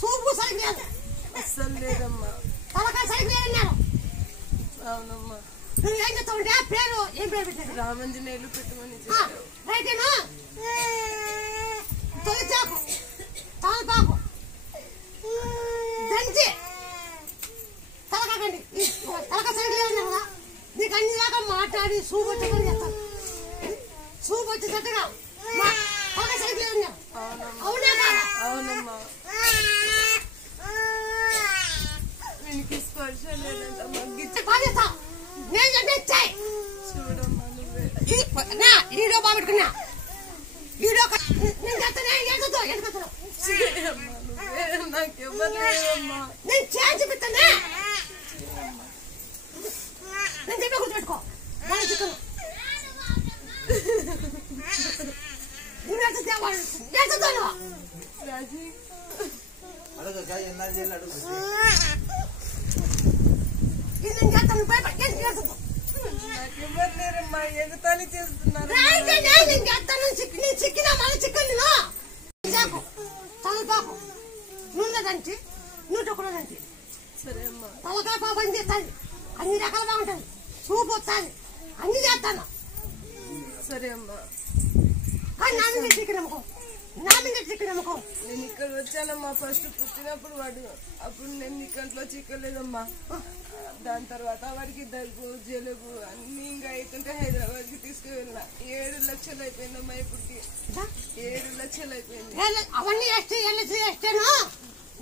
సూపు సరిగ్గా లేదు అస్సలు లేదమ్మా తలకాయ సరిగ్గా లేదు అవునమ్మా నువ్వు ఏం చెప్తావుంటే పేరు ఏం పేరు పెట్టారు రామంజనేయులు పెట్టమని రైటేనా తొలిచాకు తలపాకు దంచి తలకాకండి తలకాయ సరిగ్గా లేదు కదా నీకు అన్ని దాకా మాట్లాడి సూపు వచ్చేటట్టు చెప్తాను సూపు వచ్చేటట్టుగా తలకాయ సరిగ్గా లేదు అవునా కాదా అవునమ్మా వీనికి స్పర్శ లేదంటమ్మా బాధ్యత నేను చెప్పే ఇచ్చాయి చూడమ్మా నువ్వే వీడియో బాగుపెట్టుకున్నా వీడియో నేను చెప్తానే ఎడుకుతాను నాకెవ్వరు లేదమ్మా నేను చేసి చూపిస్తానే నేను చెప్పే గుర్తుపెట్టుకో బాగా చెప్తాను నేర్చుతాను రాజీ నేను చేస్తాను నేర్చుకుంటాను నాకెవ్వరు లేరమ్మా ఎగతాళి చేస్తున్నారు నేను చేస్తాను చిక్కినా మళ్ళీ చిక్కను చాకు తలపాకు నూనె దంచి నూటొక్కలు దంచి సరే అమ్మా తలకాయ పాపం చేస్తాను అన్ని రకాల బాగుంటుంది సూపు వస్తుంది అన్ని చేస్తాను సరే అమ్మా కానీ నా మీద చిక్కి నమ్మకం నేను ఇక్కడ వచ్చానమ్మా ఫస్ట్ పుట్టినప్పుడు వాడు అప్పుడు నేను నీ కంట్లో చిక్కలేదమ్మా దాని తర్వాత వాడికి దగ్గు జలుబు అన్ని ఇంకా అవుతుంటే హైదరాబాద్ కి తీసుకువెళ్ళిన 7 లక్షలు అయిపోయిందమ్మా ఇప్పటికి 7 లక్షలు అయిపోయింది అవన్నీ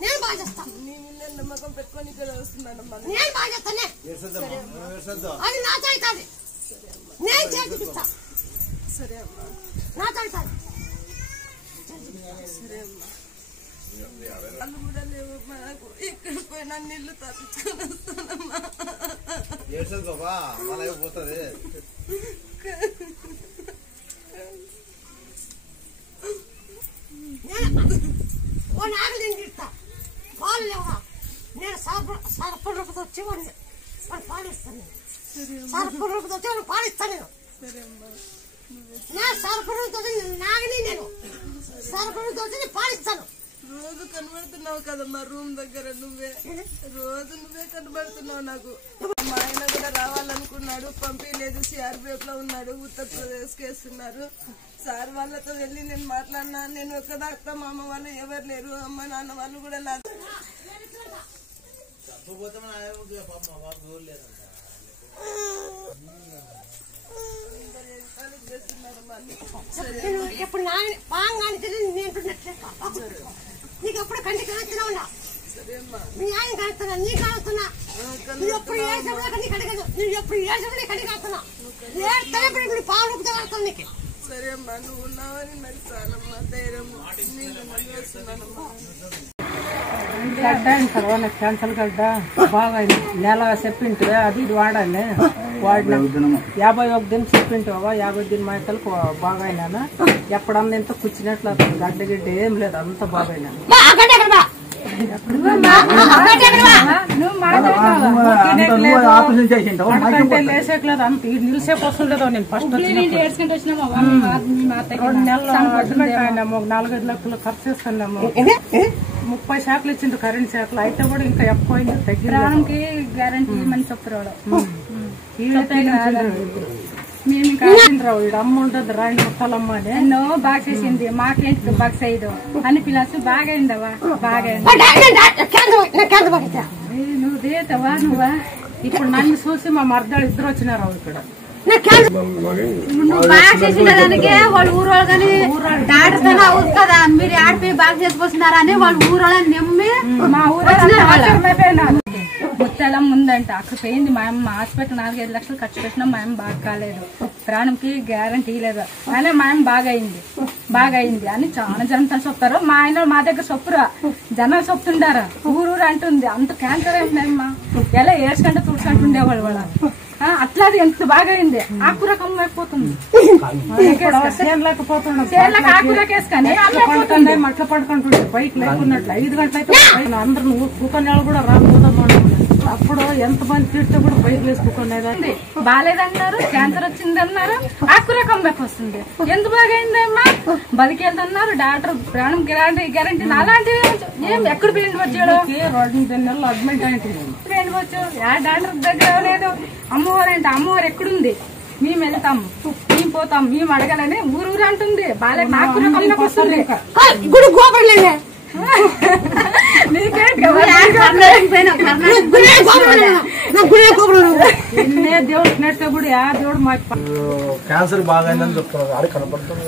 నేను బాగా చేస్తాను నీ మీద నమ్మకం పెట్టుకొని ఇక్కడ వస్తున్నానమ్మా నేను బాగా చేస్తానే అది నాతో అవుతుంది నేను చేపిస్తా సరే అమ్మా నాతో అవుతుంది సరే అమ్మా వాళ్ళు కూడా లేవమ్మా నాకు ఇక్కడ పోయినా నీళ్లు తప్పించుకొని వస్తానమ్మా నాగలు నేను తింటా పాలు లేవా నేను సరఫల రూపంతో వచ్చి వాడు పాలిస్తాను సరఫల రూపంతో వచ్చి వాడు పాలిస్తాను నేను నేను సరఫల రూపంతో నాగని నేను సరఫల రూపంతో వచ్చి పాలిస్తాను రోజు కనబడుతున్నావు కదమ్మా రూమ్ దగ్గర నువ్వే రోజు నువ్వే కనబడుతున్నావు నాకు మా ఆయన కూడా రావాలనుకున్నాడు పంపించలేదు సిఆర్పిఎఫ్ లో ఉన్నాడు ఉత్తరప్రదేశ్ కి వేస్తున్నారు సార్ వాళ్ళతో వెళ్ళి నేను మాట్లాడినా నేను ఒక్కదాకా మా అమ్మ వాళ్ళు ఎవరు లేరు అమ్మ నాన్న వాళ్ళు కూడా నాకు ఎప్పుడు పాంగానికి నీకు ఎప్పుడు కంటికి కాస్తున్నా ఉన్నా మీ ఆయన కాస్తున్నా నీ కాస్తున్నా నువ్వు ఎప్పుడు ఏ సమయంలో నీకు అడగదు నువ్వు ఎప్పుడు ఏ సమయంలో నీకు అడిగి కాస్తున్నా ఏ తలపడి పాలు రూపుతా నీకు సరే అమ్మా నువ్వు ఉన్నావని నాకు చాలమ్మా ధైర్యం నేను మళ్ళీ వస్తున్నానమ్మా గడ్డ అంటారు నాకు క్యాన్సర్ గడ్డ బాగా నెల చెప్పింటే అది ఇది వాడాలి వాడిన 51 దినం చెప్పింటావా 50 దిన మాటలకు బాగా అయినా ఎప్పుడన్నా ఎంత కూర్చున్నట్లు అతను గడ్డ గిడ్డ ఏం లేదు అంత బాగా అయినా లేసేట్లేదు అంత నిలిసేపు వస్తుండేదో నేను ఫస్ట్ 2 నెలలు 4-5 లక్షలు ఖర్చు చేస్తున్నాము 30 శాఖలు ఇచ్చిండు కరెంట్ శాఖలు అయితే కూడా ఇంకా ఎక్కువ తగ్గి గ్యారంటీ మని చెప్పరాడు మేము కాసిండ్రావు ఇక్కడ అమ్మ ఉంటుంది రాండి ముట్టాలమ్మ అని ఎన్నో బాగా చేసింది మాకేంటి బాగా చేయదు అని పిల్లలు బాగా అయిందవా బాగా నువ్వు దేతవా నువ్వా ఇప్పుడు నన్ను చూసి మా మర్దాలు ఇద్దరు వచ్చినారు ఇక్కడ నువ్వు బాగా చేసిన దానికే వాళ్ళు ఊరోళ్ళు కానీ దాటితేనే అవుతుంది కదా మీరు ఆడిపోయి బాగా చేసుకొస్తున్నారని వాళ్ళు ఊరోళ్ళని నమ్మి మా ఊరు ముత్యాలం ముందంట అక్కడ పోయింది మా అమ్మ హాస్పిటల్ 4-5 లక్షలు ఖర్చు పెట్టినా మా అమ్మ బాగా కాలేదు ప్రాణంకి గ్యారంటీ లేదు కానీ మా అమ్మ బాగా అయింది అని చాలా జనం చెప్తారు మా ఆయన మా దగ్గర చొప్పురా జనం చెప్తుండారు ఊరు అంటుంది అంత క్యాన్సర్ అయిందమ్మా ఎలా ఏడ్చుకుంటే తుడుచుకుంటుండేవాళ్ళు వాళ్ళ అట్లాది ఎంత బాగా అయింది ఆకుర కమ్మ అయిపోతుంది ఆకురకేసుకొని మట్ల పడుకుంటుండే బయట లేకున్నట్లు 5 గంటలైతే అందరూ కూకొని కూడా రాకపోతాం అప్పుడు ఎంతమంది తిట్టు కూడా బయట వేసుకోకుండా బాగాలేదన్నారు, క్యాన్సర్ వచ్చింది అన్నారు, ఆకుర కంబ్యాక్ వస్తుంది. ఎందుకు బాగైందమ్మా బతికేదన్నారు డాక్టర్, ప్రాణం గ్యారంటీ అలాంటివి ఏం ఎక్కడ పెయింట్ వచ్చాడు 2 నెలలు అడ్మిట్ అయింది. పెయింట్ వచ్చు ఆ డాక్టర్ దగ్గర లేదు. అమ్మవారు అంటే అమ్మవారు ఎక్కడుంది, మేము వెళ్తాం, మేము పోతాం, మేము అడగాలని ఊరు అంటుంది. బాగా నాకు కంబ్యాక్ వస్తుంది. గుడి గోపడలేదే క్యాన్సర్ బాగైందని చెప్తున్నారు. ఆడ కనపడుతుంది,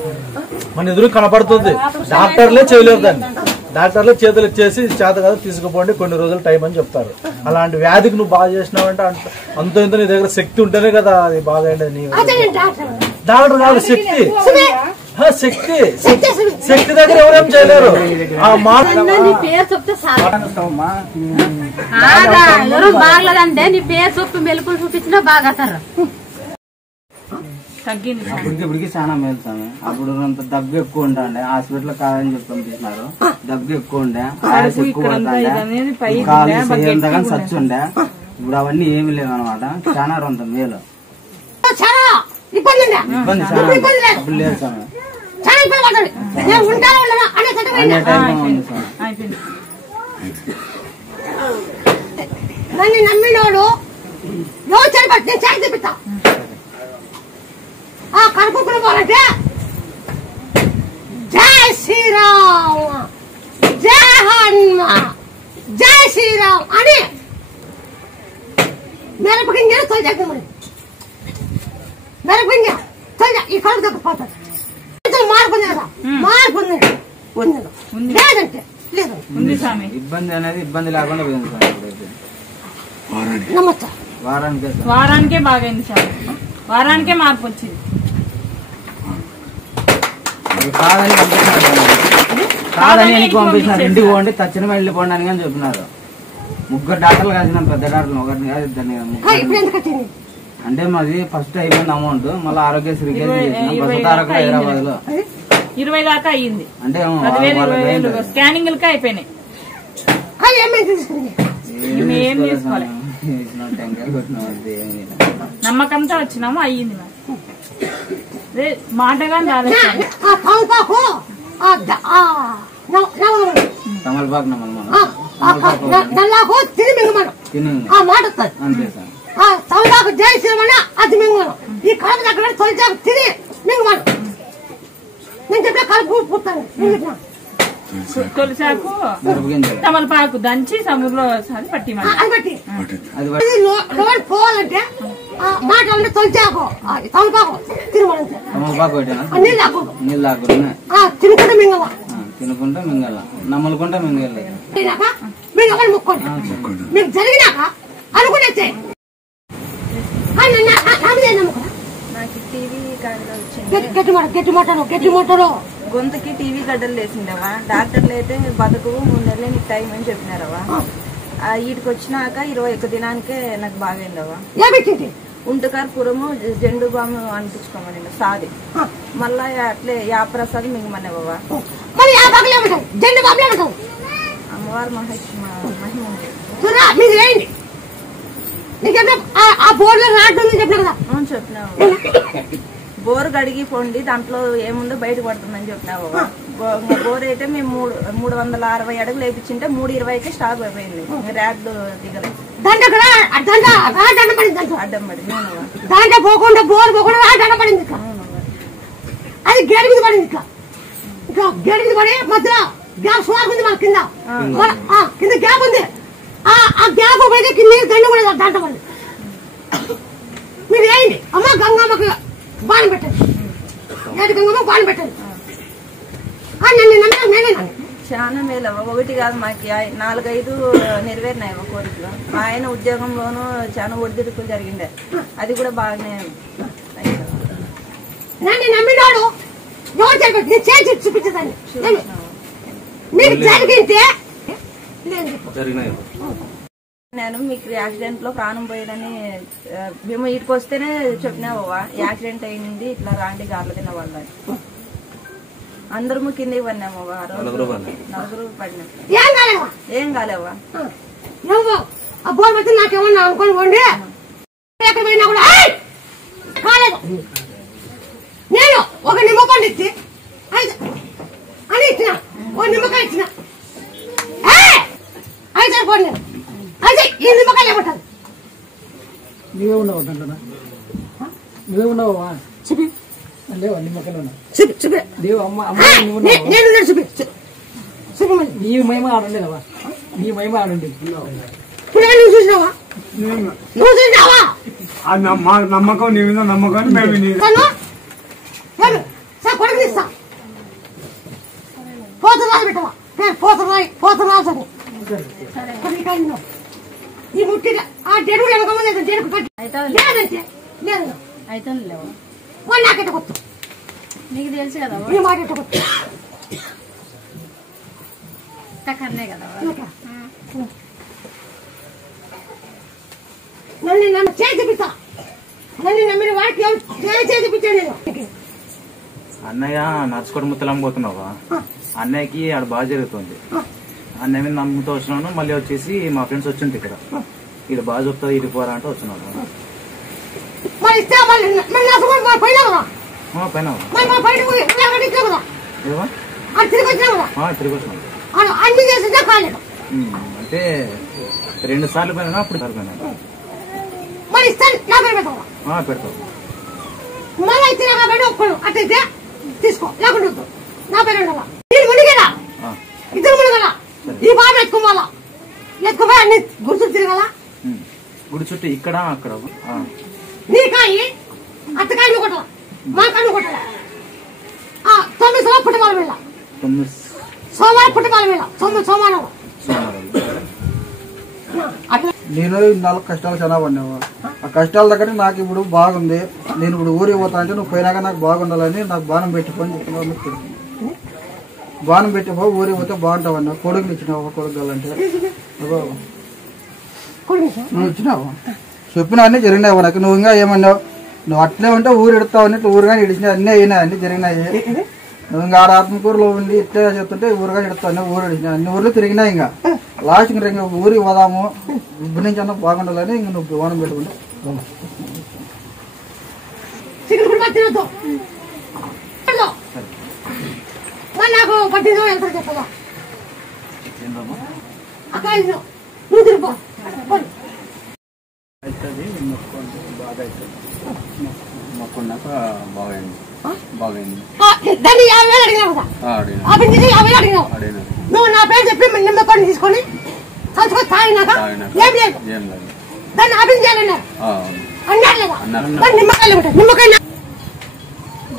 మన ఎదురు కనపడుతుంది. డాక్టర్లే చేయలేరు దాన్ని. డాక్టర్లే చేతులు ఇచ్చేసి చేత కదా తీసుకుపోండి, కొన్ని రోజులు టైం అని చెప్తారు. అలాంటి వ్యాధికి నువ్వు బాగా చేసినావంటే అంత ఇంత నీ దగ్గర శక్తి ఉంటేనే కదా అది బాగైంది. నీ డాక్టర్ కాదు, శక్తి శక్తి శక్తి దగ్గర ఎవరేం చేయలేరు. ఎవరు బాగలేదంటే నీ పేరు చెప్పి మెలుపులు చూపించినా బాగా ఇప్పటికి చాలా మేలు స్వామి. అప్పుడు అంత దగ్గు ఎక్కువ ఉండే, హాస్పిటల్ కాదని చెప్పి పంపిస్తున్నారు. దగ్గు ఎక్కువ ఉండే, ఆయాస ఎక్కువ పడుతుండే, కాలు సచ్చి ఉండే. ఇప్పుడు అవన్నీ ఏమి లేవు అనమాట. చాలా అంత మేలు. ఇబ్బంది అప్పుడు లేదు స్వామి. నన్ను నమ్మినోడు ఎవరు చనిపోతే నేను చేసి చూపిస్తా. ఆ కనుక్కుంటున్న పోలంటే జై శ్రీరామ్, జై హనుమ, జై శ్రీరామ్ అని మిరపగింజలు తొలచేద్దామని. మిరపగింజ తొలచ ఈ కడుపు తగ్గిపోతాడు. మార్పు మార్పు లేదంటే లేదు. ఇబ్బంది అనేది ఇబ్బంది లేకుండా వారానికే బాగైంది సార్. వారానికే మార్పు వచ్చింది. కాదని ఎందుకు పంపిస్తున్నారు? ఇంటికి పోండి, తక్షణమే వెళ్ళిపోండి అని కానీ చెప్పినారు. 3 డాక్టర్లు కలిసినాం, పెద్ద డాక్టర్లు, ఒకరిని కాదు ఇద్దరిని. అంటే మాది ఫస్ట్ అయిపోయింది అమౌంట్, మళ్ళీ ఆరోగ్యశ్రీ హైదరాబాద్ లో 20 దాకా అయ్యింది. అంటే స్కానింగ్ అయిపోయినాయి. ఏం తీసుకోవాలి, నమ్మకంతో వచ్చినాము, అయ్యింది. మాటగా రాలేదు. తమలపాకు అంతే సార్. తమలపాకు జై శ్రీరామ్ అది మింగను. ఈ కడుపు దగ్గర తొలిచాకు తిని మింగమను. నేను చెప్పిన కడుపు పుట్టాను. తొలిసాకు తమలపాకు దంచి సముద్రంలో పట్టి లోన్ పోవాలంటే మాటలు తొలిచాకు తమలపాకు తినమని. తమలపాకు నీళ్ళు ఆకుండా తినుకుంటే మింగవ, తినుకుంటే మింగల, నమ్మలుకుంటే మింగల. మీరు ఎవరు ముక్కోండి, మీకు జరిగినాక అనుకునే గట్టి మోటారు గొంతుకి టీవీ గడ్డలు లేచిండవా. డాక్టర్లు అయితే బతుకు 3 నెలలే నీకు టైం అని చెప్పినారవా. వీటికి వచ్చినాక 21 దినానికే నాకు బాగైందవా. ఉంటకారపురము జెండు బాము అనిపించుకోమని సాది. మళ్ళా అట్లే యాప్రసాద్ మింగమనేవా. అమ్మవారు మహిమ చెప్పినావు. బోరు గడిగి పోండి, దాంట్లో ఏముందో బయట పడుతుందని చెప్పినావు. బోర్ అయితే మేము 360 అడుగులు వేయించింటే 320కి స్టాప్ అయిపోయింది. ర్యాడ్ దిగలేదు, అడ్డం పడింది. దాంట్లో పోకుండా బోర్ పోకుండా అడ్డం పడింది. అది గేడు మీద పడింది. ఇట్లా గేడు మీద పడి మధ్యలో గ్యాప్ సుమారు ఉంది. మన కింద కింద గ్యాప్ ఉంది. ఆ గ్యాప్ పోయితే కింద దండం కూడా దాంట్లో పడింది. మీరు వేయండి అమ్మ గంగమ్మకి బాణం పెట్టండి, ఏడు గంగమ్మ బాణం పెట్టండి. చాలా మేలవ్వ. 1 కాదు మాకు 4-5 నెరవేరినాయి కోరికలు. మా ఆయన ఉద్యోగంలోనూ చాలా ఒడిదుడుకులు జరిగిండే, అది కూడా బాగానే. నన్ను నమ్మినాడు ఎవరు చెప్పాడు, నేను చేసి చూపించదాన్ని. మీకు జరిగితే నేను మీకు యాక్సిడెంట్ లో ప్రాణం పోయాడని మేము ఇటుకు వస్తేనే చెప్పినావా. యాక్సిడెంట్ అయింది, ఇట్లా రాండి గార్ల తిన్న వాళ్ళని. అందరము కిందకి పడినామవ్వా. 4 పడినాం. ఏం కాలేవా. ఆ బోర్ పెట్టి నాకేమన్నా అనుకోని పోండి ఎక్కడ పోయినా కూడా కాలేదు. నేను ఒక నిమ్మపండు ఇచ్చి అని ఇచ్చిన, ఓ నిమ్మకాయ ఇచ్చిన, అయితే సరిపోండి. నేను అయితే ఈ నిమ్మకాయలు ఏమంటారు? నువ్వే ఉన్నావు దాంట్లో, నువ్వే ఉన్నావా? చూపి లేవా నిమ్మకాయలు ఉన్నావు? చూపి చూపి దేవు అమ్మ నేను చూపి చూపి మళ్ళీ నీ మహిమ ఆడుండేదవా? నీ మహిమ ఆడుండేది. ఇప్పుడు నువ్వు చూసినావా? నువ్వు చూసినావా? నమ్మకం నీ మీద నమ్మకం మేము సార్ కొడుకు ఇస్తా పోతరాజు పెట్టవా? పోతరాజు ఈ ముట్టి ఆ డెడుగు వెనకమంది డెడుగు కట్టి లేదంటే లేదు అయితే లేవు. వాళ్ళు నాకెట్ట కొత్త నీకు తెలుసు కదా ఈ మాట ఎట్ట కొత్త కన్నే కదా. నన్ను చేతిపిస్తా, నన్ను నమ్మిన వాడికి చేతిపించాను నేను. అన్నయ్య నడుచుకోవడం ముత్తలం పోతున్నావా? అన్నయ్యకి ఆడ బాగా జరుగుతుంది. అన్నయ్య మీద నమ్ముతూ వచ్చినాను. మళ్ళీ వచ్చేసి మా ఫ్రెండ్స్ వచ్చింది ఇక్కడ బాగా చెప్తా ఇటు పోరా అంటే వచ్చినాను. పైన తిరిగి వచ్చినాను. అన్ని చేసిందా కాలేదు. అంటే 2 సార్లు పోయినా అప్పుడు సరిపోయినా మరి ఇస్తాను నా పేరు పెట్టవా? పెడతావు. మళ్ళీ ఇచ్చిన కాబట్టి ఒక్కడు అట్టయితే తీసుకో, లేకుండా నా పేరు ఉండాలా? నేను మునిగేదా? ఇద్దరు మునిగల ఈ బాబు ఎత్తుకోవాలా? ఎత్తుకోపోయి అన్ని గుర్తు తిరగాల. గుడి చుట్టూ ఇక్కడ అక్కడ నీ కాయి అత్తకాయలు కొట్టాల, మా కాయలు కొట్టాల. 9 సోమవారం పుట్టబాల వేళ, 9 సోమవారం పుట్టబాల వేళ, 9 సోమవారం. నేను 4 కష్టాలు చాలా పడినావు. ఆ కష్టాల దగ్గర నాకు ఇప్పుడు బాగుంది. నేను ఇప్పుడు ఊరికి పోతా అంటే నువ్వు పోయినాక నాకు బాగుండాలని నాకు బాణం పెట్టిపోని చెప్తున్నావు. బాణం పెట్టిపో, ఊరికి పోతే బాగుంటావు అన్నావు. కొడుకుని ఇచ్చినావు, కొడుకు అంటే నువ్వు ఇచ్చినావు. చెప్పినా అన్నీ జరిగినావు నాకు. నువ్వు ఇంకా ఏమన్నావు? నువ్వు అట్లే ఉంటే ఊరు ఎడతావు అన్నట్టు ఊరుగానే ఇడిచినా అన్నీ అయినాయి, అన్ని జరిగినాయి. నువ్వు ఇంకా ఆడ ఆత్మకూరులో ఉండి ఇట్లా చెప్తుంటే ఊరుగా ఎడతావు, ఊరు ఇడిచినా అన్ని ఊర్లు తిరిగినాయి. ఇంకా లాస్ట్ ఇంకా ఊరికి పోదాము, ఇప్పటి నుంచి అన్నా బాగుండాలని ఇంక నువ్వు బాణం పెట్టుకుంటే నాకు పట్టిందో ఎంత చెప్పదా అక్క నువ్వు తిరిగిపో. మొక్కున్నాక బాగైంది. దాన్ని 50,000 అడిగినావు కదా, ఆ పిండి 50,000 అడిగినావు. నువ్వు నా పేరు చెప్పి నిమ్మకాయలు తీసుకొని చదువుకొని తాగినాక ఏం లేదు, దాన్ని ఆపింగ్ చేయాలన్నారు అన్నారు లేదా? దాన్ని నిమ్మకాయలు ఉంటాయి, నిమ్మకాయ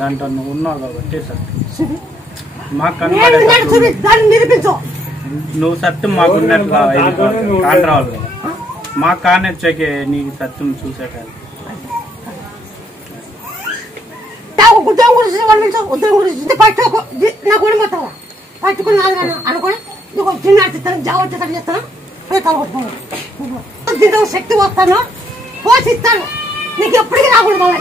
దాంట్లో నువ్వు ఉన్నావు కాబట్టి దాన్ని నిరూపించు. నువ్వు సత్యం మాకున్నట్లా కాని రావాలి కదా, మాకు కానొచ్చాకే నీకు సత్యం చూసాక ఉద్యోగం గురించి ఉద్యోగం గురించి పట్టు నాకు ఓడిపోతావా? పట్టుకుని నాలుగు అనుకోని నువ్వు చిన్న చెప్తాను, జాగ్రత్త చెప్తాను, చేస్తాను, తలకొట్టుకున్నాను. దీంట్లో శక్తి వస్తాను, పోషిస్తాను. నీకు ఎప్పటికీ రాకూడదు మళ్ళీ,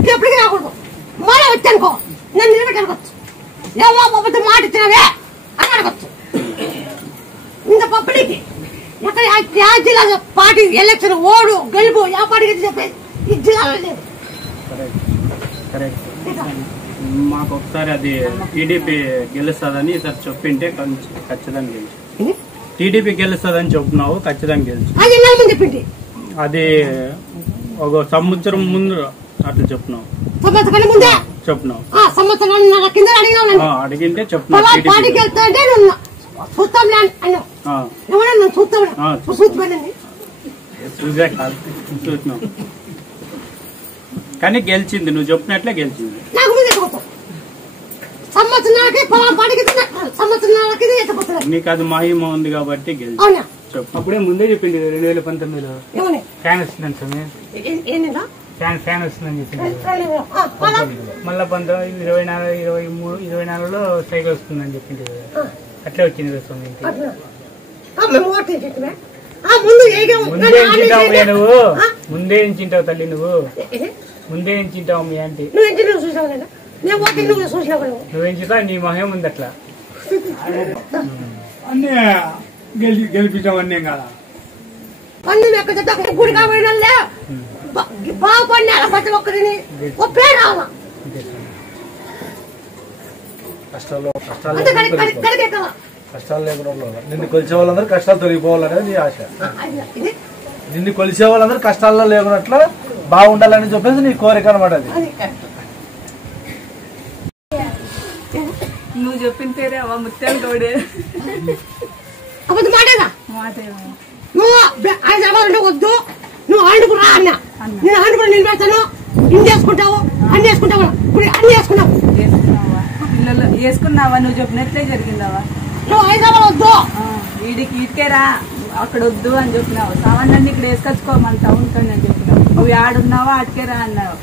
ఇది ఎప్పటికీ రాకూడదు. మళ్ళీ వచ్చానుకో నేను నిలబెట్టనుకోవచ్చు. ఏమో పప్పుతో మాట ఇచ్చినవే అని అడగచ్చు. ఇంత పప్పుడికి ఎక్కడ జిల్లా పార్టీ ఎలక్షన్ ఓడు గెలుపు ఏ పార్టీకి చెప్పేది ఈ జిల్లాలో లేదు. మాకు ఒకసారి అది టీడీపీ గెలుస్తుందని సార్ చెప్పింటే ఖచ్చితంగా గెలిచి టీడీపీ గెలుస్తుందని చెప్తున్నావు, ఖచ్చితంగా గెలిచి అది చెప్పింది. అది ఒక సంవత్సరం ముందు అట్లా చెప్పినావు, సంవత్సరం ముందే చెప్పినావు, సంవత్సరం కింద అడిగింటే చెప్పినావు. పార్టీకి వెళ్తా అంటే చూస్తాం అన్నావు, చూసా కాదు చూసినావు, కానీ గెలిచింది, నువ్వు చెప్పినట్లే గెలిచింది. నాకు ముందు సంవత్సరాలకి సంవత్సరాలకి నీకు అది మహిమ ఉంది కాబట్టి గెలిచి చెప్పు. అప్పుడే ముందే చెప్పింది 2019లో ఫ్యాన్ వస్తుందని ఫ్యాన్ వస్తుందని చెప్పింది. మళ్ళా 2024లో సైకిల్ వస్తుందని చెప్పింది కదా, అట్లే వచ్చింది కదా స్వామి. ముందే ఎంచింటావు నువ్వు, ముందే ఎంచింటావు తల్లి, నువ్వు ముందే ఎంచింటావు మీ ఆంటీ. నువ్వేంచుతావు నీ మహం ఉంది అట్లా. అన్నీ గెలిపించామన్నీ కదా పంది ఎక్కడ గుడి కాబోయినా బాగుపడినా ప్రతి ఒక్కరిని ఒక పేరు రావాలా కష్టాలు లేకుండా నిన్ను కొలిచే వాళ్ళందరూ కష్టాలు తొలగిపోవాలనేది నీ ఆశ. నిన్ను కొలిచే వాళ్ళందరూ కష్టాల్లో లేకున్నట్లు బాగుండాలని చెప్పేసి నీ కోరిక అనమాట. అది నువ్వు చెప్పిన పేరే అవ్వ ముత్యాలు తోడే అబద్ధం మాటేగా. మాటేమో నువ్వు హైదరాబాద్ వద్దు, నువ్వు ఆండుకురా అన్న. నేను ఆండుకుని నేను పెడతాను, ఇన్ని చేసుకుంటావు అన్ని చేసుకుంటావు, ఇప్పుడు అన్ని చేసుకున్నావు. పిల్లలు వేసుకున్నావా? నువ్వు చెప్పినట్లే జరిగిందావా? నువ్వు హైదరాబాద్ వద్దు, వీడికి ఇటుకేరా అక్కడ వద్దు అని చెప్పినావు. సామాన్లన్నీ ఇక్కడ వేసుకొచ్చుకో మన టౌన్ కని అని చెప్పినావు. నువ్వు ఆడున్నావా అటుకేరా అన్నావు.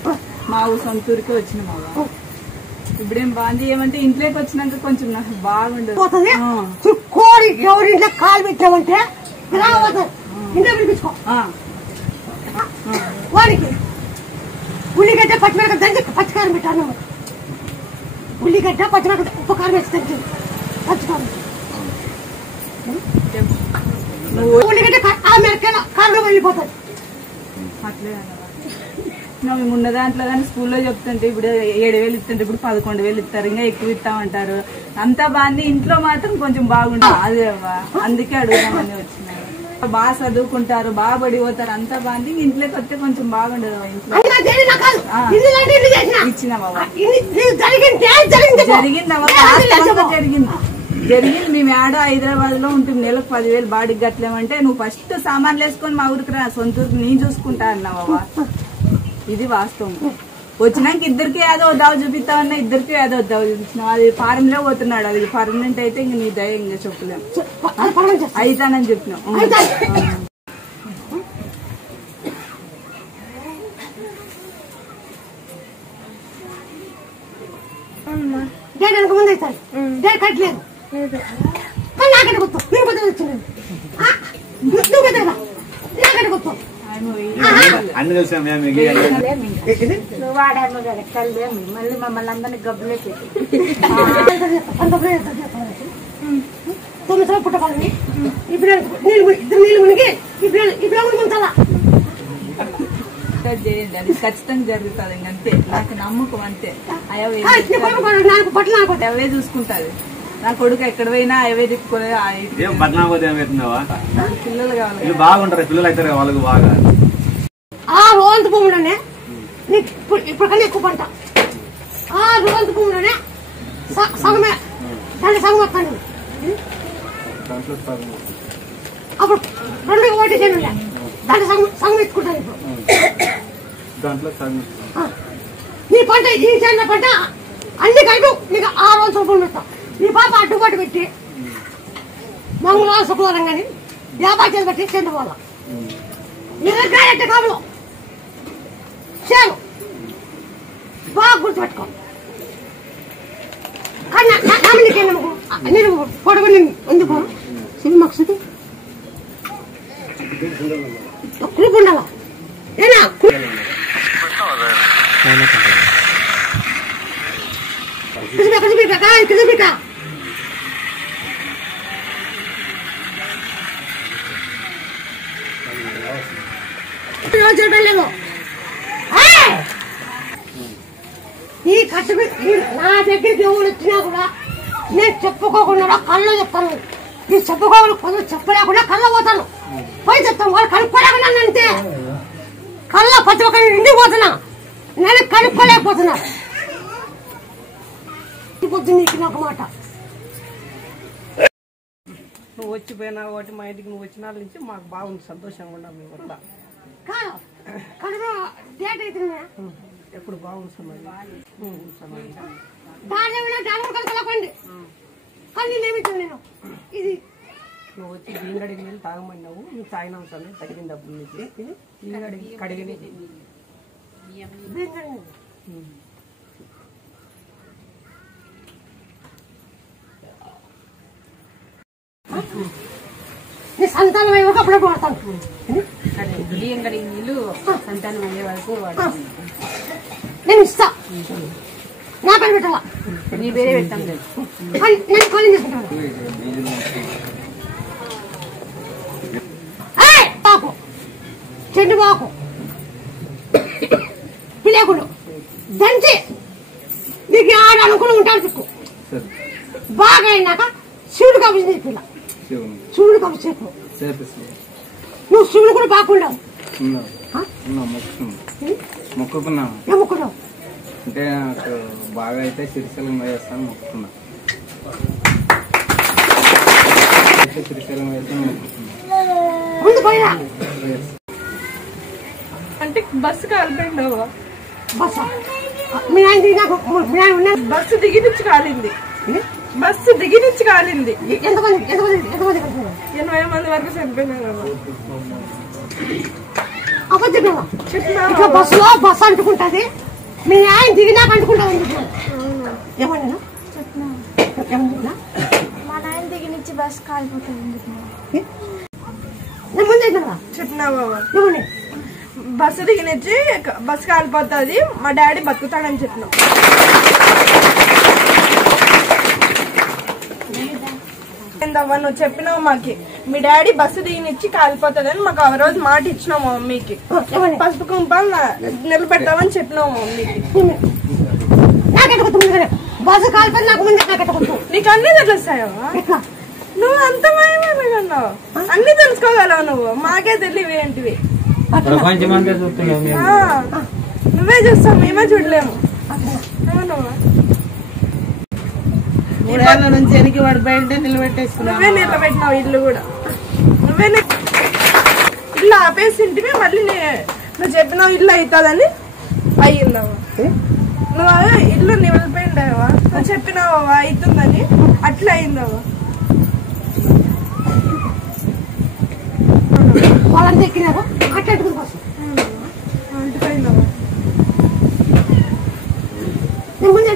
మా ఊరు సొంతూరికి వచ్చినావా? ఇప్పుడేం బాగుంది. ఏమంటే ఇంట్లోకి వచ్చినాక కొంచెం నాకు బాగుండదు. కోడి ఎవరింట్లో కాలు పెట్టామంటే ఇలా పోతుంది. ఇంట్లో పిలిపించుకో. వాడికి ఉల్లిగడ్డ పచ్చిమిరక దంచి పచ్చికారం పెట్టాను. ఉల్లిగడ్డ పచ్చిమిరక ఉప్పు కారం వేసి దంచి పచ్చికారం. ఉల్లిగడ్డ ఆ మిరకాయల కారంలో వెళ్ళిపోతుంది. అట్లే మేము ఉన్న దాంట్లో కానీ స్కూల్లో చెప్తుంటే ఇప్పుడు 7,000 ఇస్తుంటే ఇప్పుడు 11,000 ఇస్తారు. ఇంకా ఎక్కువ ఇస్తామంటారు. అంతా బాగుంది. ఇంట్లో మాత్రం కొంచెం బాగుంటుంది. అదే అందుకే అడుగుదామని వచ్చినాయి. బాగా చదువుకుంటారు, బాగా పడిపోతారు, అంతా బాగుంది. ఇంట్లోకి వస్తే కొంచెం బాగుండదు. ఇంట్లో ఇచ్చినావా? జరిగింది. మేము ఆడ హైదరాబాద్ లో ఉంటుంది. నెలకు 10,000 బాడీకి గట్లేమంటే నువ్వు ఫస్ట్ సామాన్లు వేసుకొని మా ఊరికి రా, సొంత ఊరికి నేను చూసుకుంటా అన్నావా? ఇది వాస్తవం. వచ్చినాక ఇద్దరికి ఏదో దావ చూపిస్తామన్నా ఇద్దరికి ఏదో దావ చూపించినావు. అది ఫారెన్ లో పోతున్నాడు. అది పర్మనెంట్ అయితే ఇంక నీ దయ ఇంకా చెప్పలేము. అయితానని చెప్పినావు. ముందు అవుతాడు కట్టలేదు. నాకంటే గుర్తు నేను కొద్దిగా వచ్చింది. నువ్వు పెద్దగా నాకంటే గుర్తు అన్ని తెలుసా? నువ్వు వాడాను కదా కళ్ళేమి మళ్ళీ మమ్మల్ని అందరినీ గబ్బులే పెట్టి 9 సంవత్సరాలు పుట్టకాలని ఇప్పుడు ఇద్దరు నీళ్ళు మునిగి ఇప్పుడు ముంచాలా చేయండి. అది ఖచ్చితంగా జరుగుతుంది. ఇంకంతే నాకు నమ్మకం. అంతే అవే చూసుకుంటది. నా కొడుకు ఎక్కడ పోయినా అవే తిప్పుకునే పిల్లలు కావాలి. బాగుంటారు పిల్లలు అయితే వాళ్ళకి బాగా. ఆ రోజు భూమిలోనే ఇప్పుడు కన్నా ఎక్కువ పంట. ఆ రోజు భూమిలోనే సగమే దాన్ని సగం వస్తాను. అప్పుడు 2 ఓటీ చేయను దాంట్లో సగం ఎత్తుకుంటాను. ఇప్పుడు నీ పంట ఈ చేసిన పంట అన్ని కలిపి నీకు ఆ రోజు భూమి పెడతాం. నీ పాప అడ్డుబాటు పెట్టి మంగళవారం శుక్రవారం కానీ వ్యాపారం చేసి పెట్టి చెందు వాళ్ళ నిరగ్గారెట్ట కాపులో చేను బాగా గుర్తుపెట్టుకో. కానీ నేను పొడవు ఎందుకు సినిమా మక్సుది కురుపు ఉండాలా ఏనా కిజబిక చేయడం లేదు. ఈ కట్టు నా దగ్గరికి ఎవరు వచ్చినా కూడా నేను చెప్పుకోకుండా కళ్ళు చెప్తాను. నేను చెప్పుకోవాలి కొందరు చెప్పలేకుండా కళ్ళ పోతాను. పోయి చెప్తాను వాళ్ళు కనుక్కోలేకుండా అంతే. కళ్ళ ప్రతి ఒక్కరి ఇంటికి పోతున్నా, నేను కనుక్కోలేకపోతున్నా. పొద్దు నీకు నాకు మాట నువ్వు వచ్చిపోయినా ఒకటి మా ఇంటికి నువ్వు వచ్చిన నుంచి మాకు బాగుంది, సంతోషంగా ఉన్నాం. మేము కూడా డేట్ అయితే ఎప్పుడు బాగుంది కలకండి కానీ నేను ఇది నువ్వు వచ్చి బియ్యం నీళ్ళు తాగమన్నావు. నువ్వు తాగినాం సార్ తగిన డబ్బులు నుంచి బియ్యం కడిగిన సంతానం అయ్యే వరకు అప్పుడే వాడతాను. బియ్యం కడిగిన నీళ్ళు సంతానం అయ్యే వరకు నేను ఇస్తా. నా పేరు పెట్టాలా నీ పేరే పెట్టాం లేదు నేను కాలేజ్ చేసుకుంటాను బాకు చెండు బాకు పిలేకుడు దంచి నీకు ఆడ అనుకుని ఉంటాడు దిక్కు బాగా అయినాక శివుడు కబుసి తీర్పిల్ల శివుడు కబుసి చెప్పు నువ్వు శివుడు కూడా బాగుండవు మొక్కుకున్నా ఏ మొక్కుడు అంటే నాకు బాగా అయితే శ్రీశైలం వేస్తాను మొక్కుకున్నా శ్రీశైలం వేస్తాను మొక్కుకున్నా ముందు పోయినా అంటే బస్సు కాలిపోయిండవా బస్సు మీ ఆయన దిగినాక మీ ఆయన ఉన్నా బస్సు దిగి నుంచి కాలింది బస్సు దిగి నుంచి కాలింది ఎంతమంది 80 మంది వరకు చనిపోయినారు అబద్ధమేమో ఇట్లా బస్సులో బస్సు అంటుకుంటది మీ ఆయన దిగినాక అంటుకుంటది ఏమన్నా మా నాయన దిగి నుంచి బస్సు కాలిపోతుంది నేను ముందే చెప్పినా బాబా బస్సు దిగి నుంచి బస్సు కాలిపోతుంది మా డాడీ బతుకుతాడని చెప్పినావు ఏందవ్వా నువ్వు చెప్పినావు మాకి మీ డాడీ బస్సు దిగినిచ్చి కాలిపోతాడని మాకు ఆ రోజు మాట ఇచ్చినావు మా మమ్మీకి పసుపు కుంపాలు నిలబెట్టామని చెప్పినావు మా మమ్మీకి బస్సు కాలిపోతే నాకు ముందే నాకెట్టకొచ్చు నీకు అన్ని తెలుస్తాయవా నువ్వు అంత భయమేమన్నావు అన్ని తెలుసుకోగలవు నువ్వు మాకే తెలియవు ఏంటివి నువ్వే చూస్తావు మేమే చూడలేము మూడేళ్ల నుంచి వెనక్కి పడిపోయింటే నిలబెట్టేస్తున్నావు నువ్వే నిలబెట్టినావు ఇల్లు కూడా నువ్వే ఇల్లు ఆపేసింటివి మళ్ళీ నువ్వు చెప్పినావు ఇల్లు అవుతుందని అయ్యిందవా నువ్వు ఇల్లు నిలబెట్టావా నువ్వు చెప్పినావా అవుతుందని అట్లా అయిందవా వాళ్ళంతా ఎక్కినారు అట్లా బస్సు అంటుపోయిందవా నేను ముందే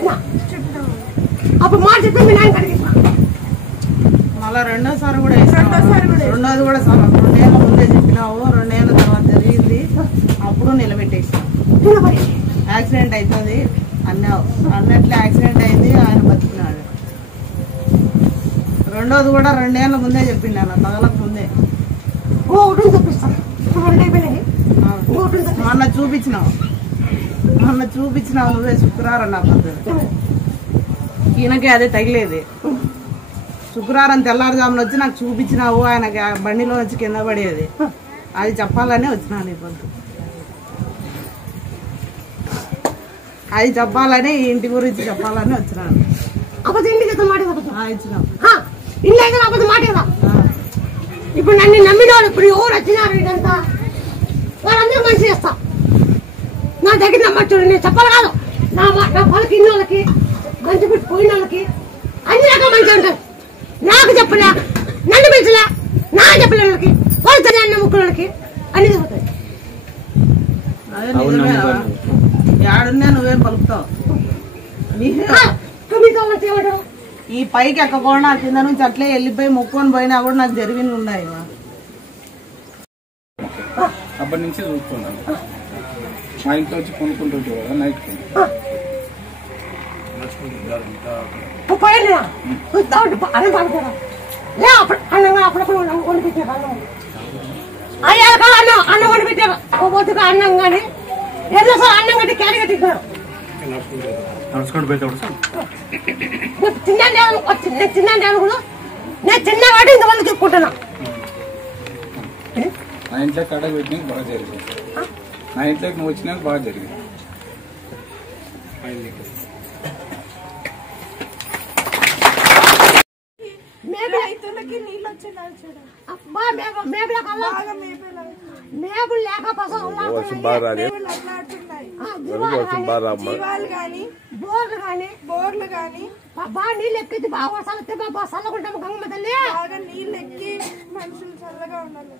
అప్పుడు మాట చెప్పి మీ నాయన కడిగిస్తా మళ్ళా రెండోసారి కూడా రెండోది కూడా 2 ఏళ్ళ ముందే చెప్పినావు 2 ఏళ్ళ తర్వాత జరిగింది అప్పుడు నిలబెట్టేసావు యాక్సిడెంట్ అవుతుంది అన్నావు అన్నట్లే యాక్సిడెంట్ అయింది ఆయన బతికినాడు రెండోది కూడా 2 ఏళ్ళ ముందే చెప్పిండు అన్న తగలకు ముందే మొన్న చూపించినావు నువ్వే శుక్రవారం నా పద్ధతి ఈయనకి అదే తగిలేది శుక్రవారం తెల్లారుజామున వచ్చి నాకు చూపించినావు ఆయనకి బండిలో వచ్చి కింద పడేది అది చెప్పాలనే వచ్చినా నీ పొద్దు అది చెప్పాలని ఇంటి గురించి చెప్పాలని వచ్చినాను ఇచ్చినావు ఇప్పుడు నన్ను నమ్మినాడు ఇప్పుడు ఎవరు వచ్చినారు ఇదంతా వాళ్ళందరూ మంచి చేస్తా నా దగ్గర నమ్మచ్చుడు నేను చెప్పాలి కాదు నా వాళ్ళకి ఇన్ని వాళ్ళకి మంచి పెట్టి పోయిన వాళ్ళకి అన్ని రకాల మంచి ఉంటారు నాకు చెప్పలే నన్ను పెంచలే నా చెప్పలే వాళ్ళకి వాళ్ళు తన అన్న ముక్కులకి అన్ని చెబుతాయి ఏడున్నా నువ్వేం పలుకుతావు ఈ పైకి ఎక్కకుండా కింద నుంచి అట్లే వెళ్ళిపోయి మొక్కుకొని పోయినా కూడా నాకు జరిగిన ఉన్నాయి అప్పటి నుంచి చూస్తున్నాను మా ఇంట్లో వచ్చి కొనుక్కుంటుంటే కదా నైట్ అన్నం వండి పెట్టారు అన్నం కానీ ఎన్నోసారి అన్నం కట్టి క్యారీ కట్టించారు తిన్నాను కూడా నేను తిన్నవాడు ఇంతమంది చెప్పుకుంటున్నా నా ఇంట్లో కడగ పెట్టినాక బాగా జరిగింది నా ఇంట్లోకి నువ్వు వచ్చినాక బాగా జరిగింది రైతులకి నీళ్ళు వచ్చేలాగా చూడు మేబులు లేక బోర్లు గాని బాగా నీళ్ళు ఎక్కి బాగా వర్షాలు వస్తే బాగా చల్లకుంటాము గంగమ్మ తల్లి బాగా నీళ్ళు ఎక్కి మనుషులు చల్లగా ఉండాలి.